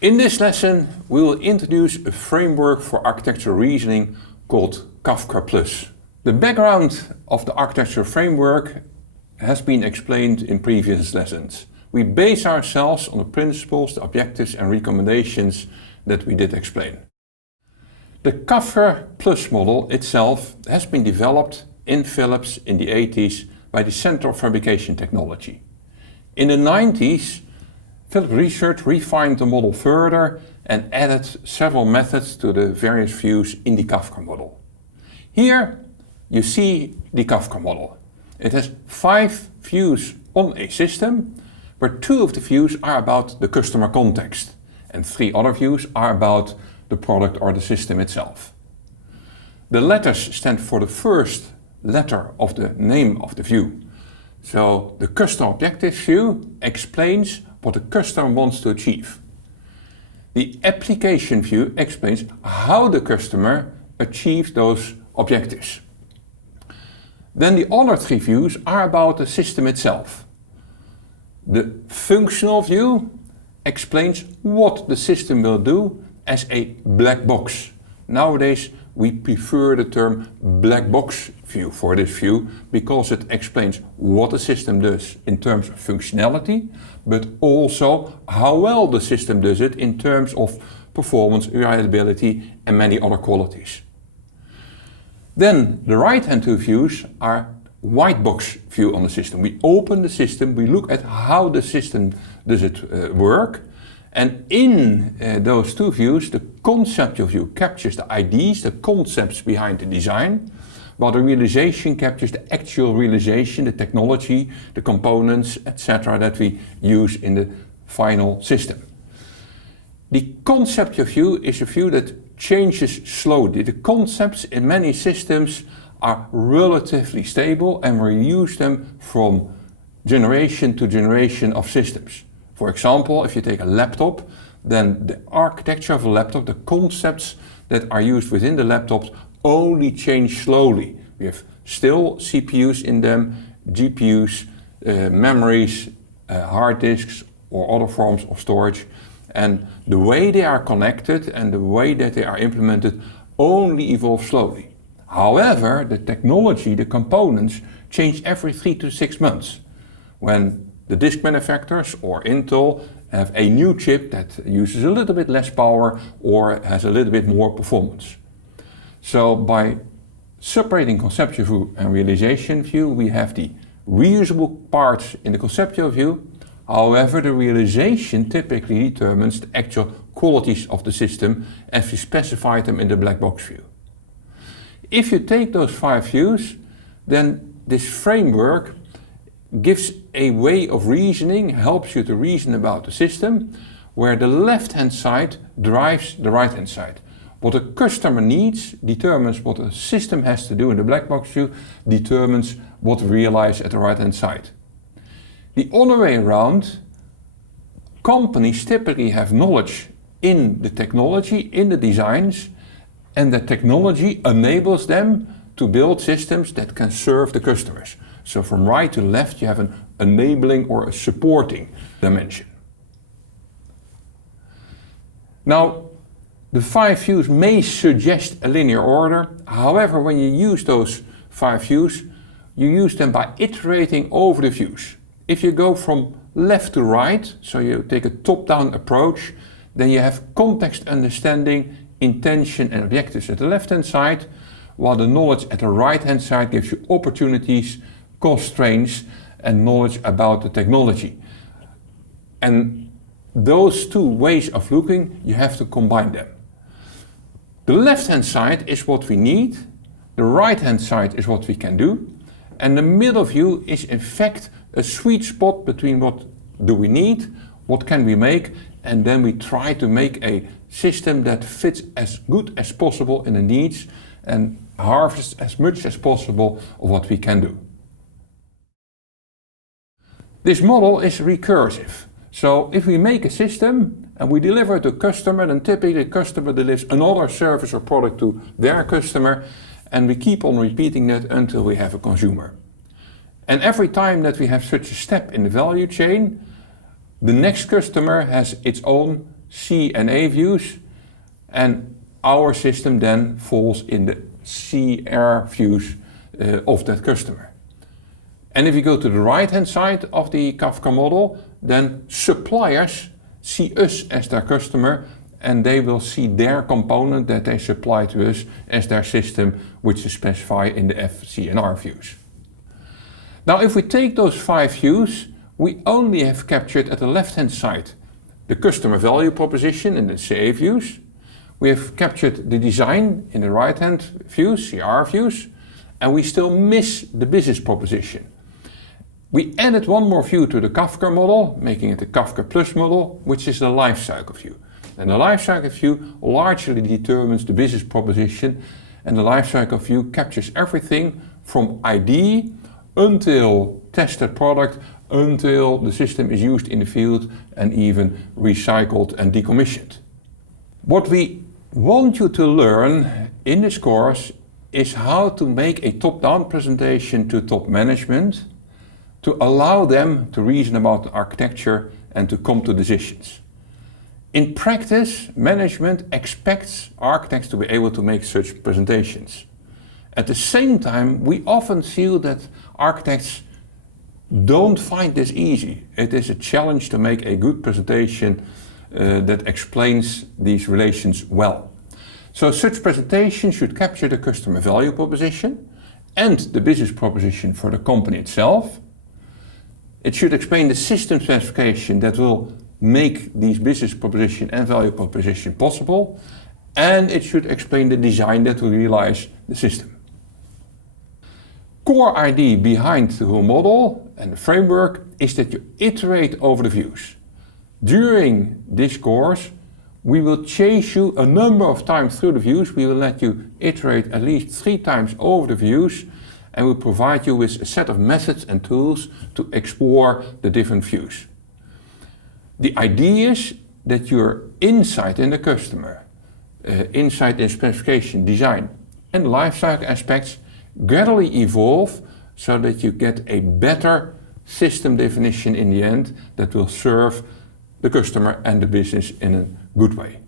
In this lesson, we will introduce a framework for architectural reasoning called CAFCR+. The background of the architectural framework has been explained in previous lessons. We base ourselves on the principles, the objectives and recommendations that we did explain. The CAFCR+ model itself has been developed in Philips in the 80s by the Center of Fabrication Technology. In the 90s, Philips Research refined the model further and added several methods to the various views in the CAFCR model. Here you see the CAFCR model. It has 5 views on a system, where 2 of the views are about the customer context and 3 other views are about the product or the system itself. The letters stand for the first letter of the name of the view. So the customer objective view explains what the customer wants to achieve. The application view explains how the customer achieves those objectives. Then the other 3 views are about the system itself. The functional view explains what the system will do as a black box. Nowadays we prefer the term black box view for this view because it explains what the system does in terms of functionality, but also how well the system does it in terms of performance, reliability and many other qualities. Then the right-hand 2 views are white box view on the system. We open the system, we look at how the system does it work, and in those 2 views, the conceptual view captures the ideas, the concepts behind the design, while the realization captures the actual realization, the technology, the components, etc. that we use in the final system. The conceptual view is a view that changes slowly. The concepts in many systems are relatively stable and we use them from generation to generation of systems. For example, if you take a laptop, then the architecture of a laptop, the concepts that are used within the laptops only change slowly. We have still CPUs in them, GPUs, memories, hard disks or other forms of storage, and the way they are connected and the way that they are implemented only evolve slowly. However, the technology, the components change every 3 to 6 months. When the disk manufacturers or Intel have a new chip that uses a little bit less power or has a little bit more performance. So by separating conceptual view and realization view, we have the reusable parts in the conceptual view. However, the realization typically determines the actual qualities of the system as we specify them in the black box view. If you take those 5 views, then this framework gives a way of reasoning, helps you to reason about the system, where the left-hand side drives the right-hand side. What a customer needs determines what a system has to do in the black box view, determines what we realize at the right-hand side. The other way around, companies typically have knowledge in the technology, in the designs, and the technology enables them to build systems that can serve the customers. So from right to left you have an enabling or a supporting dimension. Now, the 5 views may suggest a linear order. However, when you use those 5 views, you use them by iterating over the views. If you go from left to right, so you take a top-down approach, then you have context understanding, intention and objectives at the left-hand side, while the knowledge at the right-hand side gives you opportunities, constraints and knowledge about the technology. And those 2 ways of looking, you have to combine them. The left-hand side is what we need, the right-hand side is what we can do, and the middle view is in fact a sweet spot between what do we need, what can we make, and then we try to make a system that fits as good as possible in the needs and harvests as much as possible of what we can do. This model is recursive. So if we make a system and we deliver it to a customer, then typically the customer delivers another service or product to their customer, and we keep on repeating that until we have a consumer. And every time that we have such a step in the value chain, the next customer has its own C and A views, and our system then falls in the CR views of that customer. And if you go to the right hand side of the CAFCR model, then suppliers see us as their customer, and they will see their component that they supply to us as their system, which is specified in the F, C and R views. Now if we take those 5 views, we only have captured at the left hand side the customer value proposition in the CA views. We have captured the design in the right hand views, CR views, and we still miss the business proposition. We added one more view to the CAFCR model, making it the CAFCR Plus model, which is the lifecycle view. And the lifecycle view largely determines the business proposition, and the lifecycle view captures everything from ID until tested product, until the system is used in the field and even recycled and decommissioned. What we want you to learn in this course is how to make a top-down presentation to top management to allow them to reason about the architecture and to come to decisions. In practice, management expects architects to be able to make such presentations. At the same time, we often feel that architects don't find this easy. It is a challenge to make a good presentation that explains these relations well. So such presentation should capture the customer value proposition and the business proposition for the company itself. It should explain the system specification that will make these business proposition and value proposition possible, and it should explain the design that will realize the system. Core idea behind the whole model and the framework is that you iterate over the views. During this course, we will chase you a number of times through the views. We will let you iterate at least 3 times over the views, and we'll provide you with a set of methods and tools to explore the different views. The idea is that your insight in the customer, insight in specification, design and lifecycle aspects gradually evolve so that you get a better system definition in the end that will serve the customer and the business in a good way.